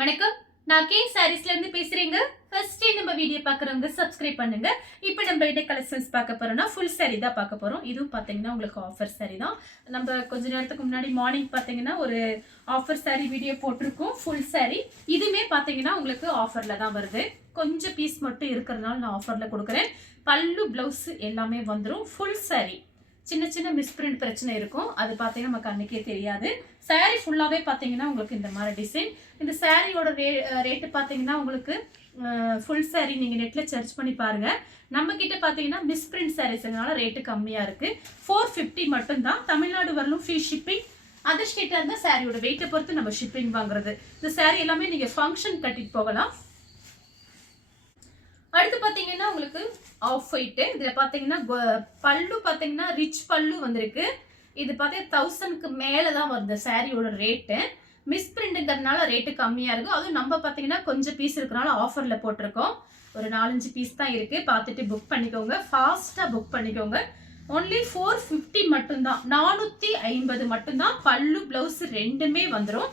வணக்கம், நான் கே சாரீஸ்ல இருந்து பேசுறேங்க. ஃபர்ஸ்ட் நம்ம வீடியோ பார்க்குறவங்க சப்ஸ்கிரைப் பண்ணுங்க. இப்போ நம்ம என்ன கலெக்ஷன்ஸ் பார்க்க போறோம்னா ஃபுல் saree தான் பார்க்க போறோம். இதுவும் பார்த்தீங்கன்னா உங்களுக்கு ஆஃபர் saree தான். நம்ம கொஞ்ச நேரத்துக்கு முன்னாடி மார்னிங் பார்த்தீங்கன்னா ஒரு ஆஃபர் saree வீடியோ போட்டிருக்கோம். ஃபுல் saree இதுவுமே பார்த்தீங்கன்னா உங்களுக்கு ஆஃபர்ல தான் வருது. கொஞ்சம் பீஸ் மட்டும் இருக்கிறதுனால நான் ஆஃபர்ல கொடுக்குறேன். பல்லு பிளவுஸ் எல்லாமே வந்துடும். ஃபுல் saree சின்ன சின்ன மிஸ்பிரிண்ட் பிரச்சனை இருக்கும். அது பார்த்தீங்கன்னா நமக்கு அன்னைக்கே தெரியாது. saree ஃபுல்லாகவே பார்த்தீங்கன்னா உங்களுக்கு இந்த மாதிரி டிசைன். இந்த சாரியோட ரேட்டு பார்த்தீங்கன்னா உங்களுக்கு ஃபுல் saree நீங்கள் நெட்டில் சர்ச் பண்ணி பாருங்கள். நம்மக்கிட்ட பார்த்தீங்கன்னா மிஸ்பிரிண்ட் சாரீஸ்னால ரேட்டு கம்மியாக இருக்குது. 450 மட்டும்தான். தமிழ்நாடு வரலும் ஃப்ரீ ஷிப்பிங். அதர் ஸ்டேட்டாக இருந்தால் சாரியோட வெயிட்டை பொறுத்து நம்ம ஷிப்பிங் வாங்குறது. இந்த saree எல்லாமே நீங்கள் ஃபங்க்ஷன் கட்டிட்டு போகலாம். அடுத்து பார்த்தீங்கன்னா உங்களுக்கு ஆஃப் ஒயிட்டு. இதில் பார்த்தீங்கன்னா பல்லு பார்த்தீங்கன்னா ரிச் பல்லு வந்திருக்கு. இது பார்த்தீங்கன்னா 1000க்கு மேலே தான் வருது சாரியோட ரேட்டு. மிஸ்பிரிண்ட்டுங்கிறதுனால ரேட்டு கம்மியாக இருக்கும். அதுவும் நம்ம பார்த்தீங்கன்னா கொஞ்சம் பீஸ் இருக்கிறனால ஆஃபரில் போட்டிருக்கோம். ஒரு 4-5 பீஸ் தான் இருக்குது. பார்த்துட்டு புக் பண்ணிக்கோங்க. ஃபாஸ்ட்டாக புக் பண்ணிக்கோங்க. ஒன்லி 450 மட்டும்தான். 450 மட்டும்தான். பல்லு பிளவுஸ் ரெண்டுமே வந்துடும்.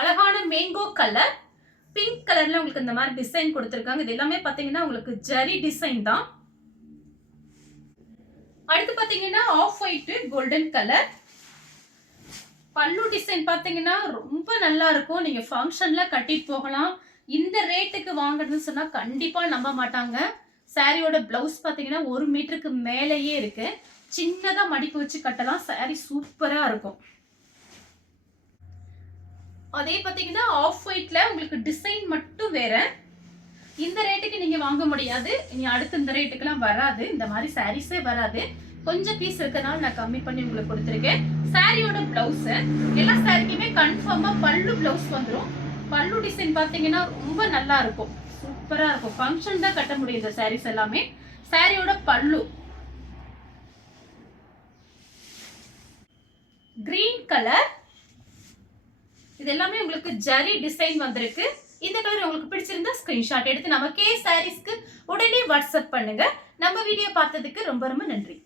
அழகான மேங்கோ கலர், பிங்க் கலர்ல உங்களுக்கு இந்த மாதிரி டிசைன் கொடுத்துருக்காங்க. இது எல்லாமே பாத்தீங்கன்னா உங்களுக்கு ஜரி டிசைன் தான். அடுத்து பாத்தீங்கன்னா ஆஃப் ஒயிட் கோல்டன் கலர். பல்லு டிசைன் பாத்தீங்கன்னா ரொம்ப நல்லா இருக்கும். நீங்க ஃபங்க்ஷன்ல கட்டிட்டு போகலாம். இந்த ரேட்டுக்கு வாங்குறதுன்னு சொன்னா கண்டிப்பா நம்ப மாட்டாங்க. சாரியோட பிளவுஸ் பாத்தீங்கன்னா 1 மீட்டருக்கு மேலேயே இருக்கு. சின்னதா மடிப்பு வச்சு கட்டலாம். சாரி சூப்பரா இருக்கும். அதே பார்த்தீங்கன்னா ஆஃப் ஒயிட்ல உங்களுக்கு டிசைன் மட்டும் வேற. இந்த ரேட்டுக்கு நீங்க வாங்க முடியாது. இனி அடுத்து இந்த ரேட்டுக்கெல்லாம் வராது. இந்த மாதிரி சாரீஸே வராது. கொஞ்சம் பீஸ் இருக்கனால நான் கம்மி பண்ணி உங்களுக்கு கொடுத்துருக்கேன். சாரியோட பிளவுஸ் எல்லா சாரிக்குமே கன்ஃபார்மா பல்லு பிளவுஸ் வந்துடும். பல்லு டிசைன் பார்த்தீங்கன்னா ரொம்ப நல்லா இருக்கும். சூப்பரா இருக்கும். ஃபங்க்ஷன் தான் கட்ட முடியும் இந்த சாரீஸ் எல்லாமே. சாரியோட பல்லு கிரீன் கலர். இது எல்லாமே உங்களுக்கு ஜரி டிசைன் வந்திருக்கு. இந்த கலர் உங்களுக்கு பிடிச்சிருந்தா ஸ்கிரீன்ஷாட் எடுத்து நம்ம கே சாரீஸ்க்கு உடனே வாட்ஸ்அப் பண்ணுங்க. நம்ம வீடியோ பார்த்ததுக்கு ரொம்ப ரொம்ப நன்றி.